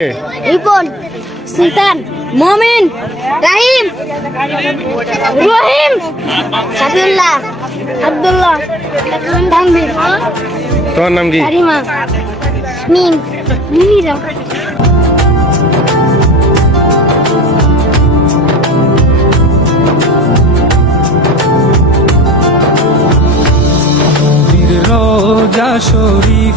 রিপন সুলতান মমিন রাহিম রহিম সাবিউল্লাহ আব্দুল্লাহ তানভীর তোমার নাম কি? কারিমা মিম মিমিরা। রোজা শরীফ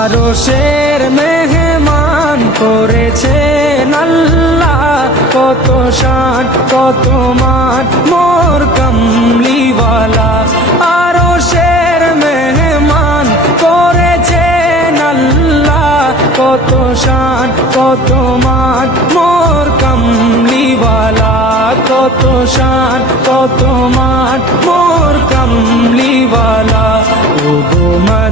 আরও শের মেহমান করেছেন আল্লাহ। কত শান, কত মান, মোর কমলিওয়ালা। আরও শের মেহমান করেছেন আল্লাহ। কত শান, কত মান, মোর কমলিওয়ালা। কত শান, কত মান